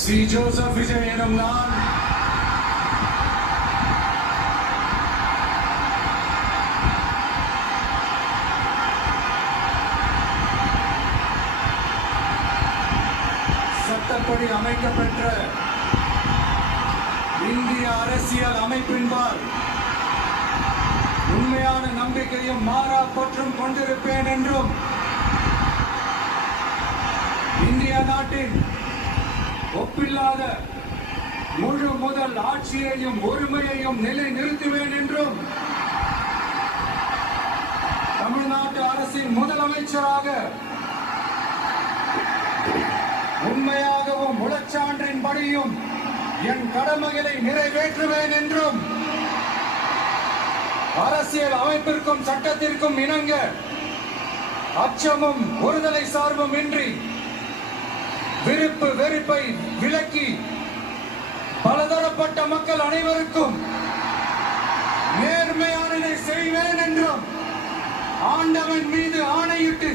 C. Joseph Vijay எனும் நான் சட்டப்படி அமைக்கப்பெற்ற இந்திய அரசியல் அமைப்பின்பால் உண்மையான நம்பிக்கையும் மாறா பற்றும் கொண்டிருப்பேன் என்றும் இந்திய நாட்டின் ஒப்பில்லாத முழு முதல் ஆட்சியையும் ஒருமையையும் நிலைநிறுத்துவேன் என்றும் தமிழ்நாட்டு அரசின் முதலமைச்சராக உண்மையாகவும் உளச்சான்றின்படியும் என் கடமைகளை நிறைவேற்றுவேன் என்றும் அரசியல் அமைப்பிற்கும் சட்டத்திற்கும் இணங்க அச்சமும் ஒருதலை சார்பும் இன்றி விருப்பு வெறுப்பை விலக்கி பலதரப்பட்ட மக்கள் அனைவருக்கும் நேர்மையானதை செய்வேன் என்றும் ஆண்டவன் மீது ஆணையிட்டு